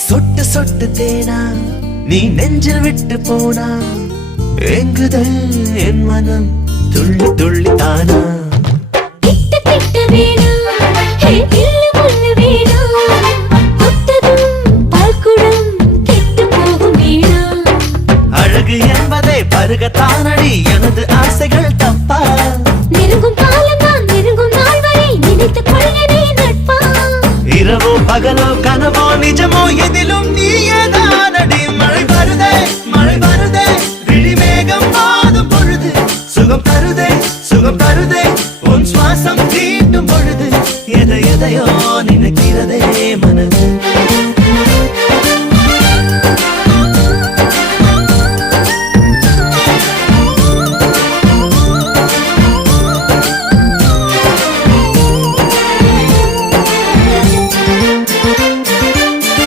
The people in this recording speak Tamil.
சொட்டு சொட்டு தேனா நீ நெஞ்சில் விட்டு போனா எங்குதல் என் மனம் துள்ளி துள்ளி தானா திட்ட திட்ட வேணா இல்லு முள்ளு வேணா தொட்டதும் பால்குடம் கெட்டு போகும் வீணா அழகு என்பதை பருகத்தானடி எனது ஆசைகள் தப்பா நெருங்கும் காலம் தான் நெருங்கும் நாள் வரை நினைத்துக் கொள்ள நீ நட்பா இரவோ பகலோ